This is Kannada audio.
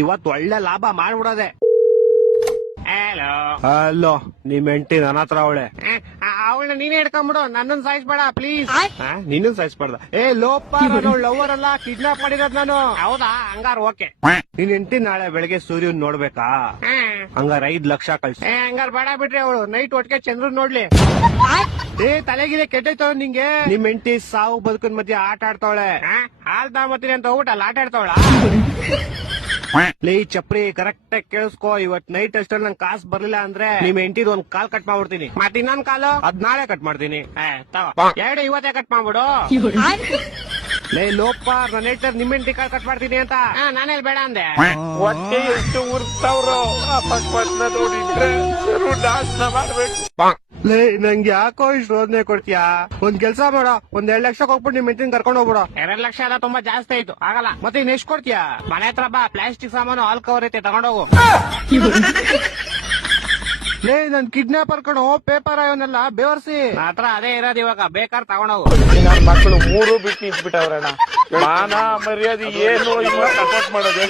ಇವತ್ ಒಳ್ಳೆ ಲಾಭ ಮಾಡ್ಬಿಡೋದೆ. ಹಲೋ ಹಲೋ, ನಿಮ್ ಹೆಂಡತಿ ನನ್ನ ಹತ್ರ ಅವಳೆ. ಅವಳನ್ನ ನೀನೇ ಹಿಡ್ಕೊಂಡ್ಬಿಡು, ನನ್ನನ್ ಸಾಯಿಸ್ಬೇಡ ಪ್ಲೀಸ್. ನಿನ್ನ ಸಾಯಿಸ್ಬಾರ್ದ. ಲೋಪ, ಲವರ್ ಅಲ್ಲ, ಕಿಡ್ನಾಪ್ ಮಾಡಿರೋದ್ ನಾನು. ಹೌದಾ, ಹಂಗಾರ ಓಕೆ. ನಿನ್ ಹೆಂಡತಿ ನಾಳೆ ಬೆಳಗ್ಗೆ ಸೂರ್ಯನ್ ನೋಡ್ಬೇಕಾ? ಹಂಗಾರ 5 ಲಕ್ಷ ಕಳ್ಸಿ. ಹಂಗಾರ ಬೇಡ ಬಿಡ್ರಿ, ಅವಳು ನೈಟ್ ಒಟ್ಟಿಗೆ ಚಂದ್ರನ್ ನೋಡ್ಲಿ. ತಲೆಗಿದೆ ಕೆಟ್ಟೈತವ ನಿಂಗೆ. ನಿಮ್ ಹೆಂಡತಿ ಸಾವು ಬದುಕಿನ ಮಧ್ಯೆ ಆಟ ಆಡ್ತಾವಳೆ. ಹಾಲ್ ತಗೊಂಬತ್ತೀನಿ ಅಂತ ಹೋಗ್ಬಿಟ್ಟಲ್ಲ ಆಟ ಆಡ್ತಾವಳ. ಲೇ ಚಪ್ರಿ, ಕರೆಕ್ಟ್ ಆಗಿ ಕೇಳಿಸ್ಕೋ. ಇವತ್ ನೈಟ್ ಅಷ್ಟಲ್ಲಿ ನಂಗೆ ಕಾಸು ಬರ್ಲಿಲ್ಲ ಅಂದ್ರೆ ನಿಮ್ ಹೆಂಡತಿದ್ ಒಂದ್ ಕಾಲ್ ಕಟ್ ಮಾಡ್ಬಿಡ್ತೀನಿ. ಮತ್ ಇನ್ನೊಂದ್ ಕಾಲು ಅದ್ ನಾಳೆ ಕಟ್ ಮಾಡ್ತೀನಿ. ಎರಡು ಇವತ್ತೇ ಕಟ್ ಮಾಡ್ಬಿಡು. ಲೇ ಲೋಪ, ನನ್ನ ಹೆಂಡತಿ ನಿಮ್ ಹೆಂಡತಿ ಕಾಲ್ ಕಟ್ ಮಾಡ್ತೀನಿ ಅಂತ. ನಾನೇಲ್ ಬೇಡ ಅಂದೆ. ಹೊಟ್ಟೆ ಎಷ್ಟು ಉರ್ತಾವ್ರೋ, ಅಪಸ್ಮಾತ್ನ ನೋಡಿದ್ರೆ ನಾಶನ ಮಾಡ್ಬೇಕು. ಲೇ ನಂಗೆ ಯಾಕೋ ಇಷ್ಟು ರೋದನೆ ಕೊಡ್ತೀಯಾ? ಒಂದ್ ಕೆಲ್ಸ ಮಾಡೋ, ಒಂದ್ 2 ಲಕ್ಷ ಹೋಗ್ಬಿಟ್ಟು ನಿಮ್ ಹೆಂಡತಿನ ಕರ್ಕೊಂಡು ಹೋಗ್ಬಿಡೋ. 2 ಲಕ್ಷ ಎಲ್ಲ ತುಂಬಾ ಜಾಸ್ತಿ ಆಯ್ತು, ಆಗಲ್ಲ. ಮತ್ತೆ ಇನ್ ಎಷ್ಟು ಕೊಡ್ತೀಯಾ? ಮನೆ ಹತ್ರ ಬಾ, ಪ್ಲಾಸ್ಟಿಕ್ ಸಾಮಾನು ಹಾಲ್ ಕವರ್ ಐತೆ ತಗೊಂಡೋಗು. ಲೇ ನನ್ ಕಿಡ್ನಾಪರ್ ಕಣೋ, ಪೇಪರ್ ಅವನ್ನೆಲ್ಲ ಬೇವರ್ಸಿ. ಹತ್ರ ಅದೇ ಇರೋದು, ಇವಾಗ ಬೇಕಾದ್ರೆ ತಗೊಂಡೋಗು. ನನ್ನ ಮಕ್ಕಳು 3 ಬಿಟ್ಟು ಇಟ್ಬಿಟ್ಟವ್ರಣ್ಣ. ಮಾನ ಮರ್ಯಾದೆ ಏನು ಇಲ್ಲ, ಸಪೋರ್ಟ್ ಮಾಡೋದು.